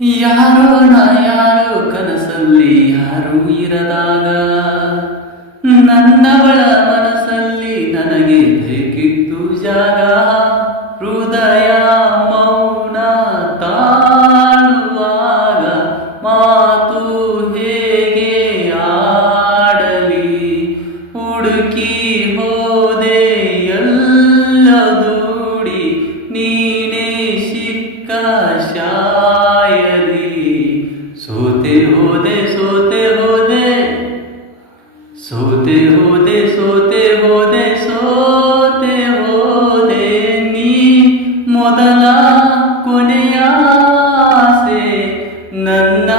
ಯಾರೋ ನಾ ಯಾರೋ ಕನಸಲ್ಲಿ ಯಾರೂ ಇರದಾಗ ನನ್ನವಳ ಮನಸ್ಸಲ್ಲಿ ನನಗೆ ಬೇಕಿತ್ತು ಜಾಗ. ಹೃದಯ ಮೌನ ತಾಳುವಾಗ ಮಾತು ಹೇಗೆ ಆಡಲಿ. ಹುಡುಕಿ ಹೋದೆ ಎಲ್ಲ ದೂಡಿ ನೀನೇ ಸಿಕ್ಕ ಶಾಯರಿ. ಸೋತೆ ಹೋದೆ ಸೋತೆ ಹೋದೆ ಸೋತೆ ಹೋದೆ ಸೋತೆ ಹೋದೆ ಸೋತೆ ಹೋದೆ ನೀ ಮೊದಲ ಕೊನೆಯ ಆಸೆ ನನ್ನ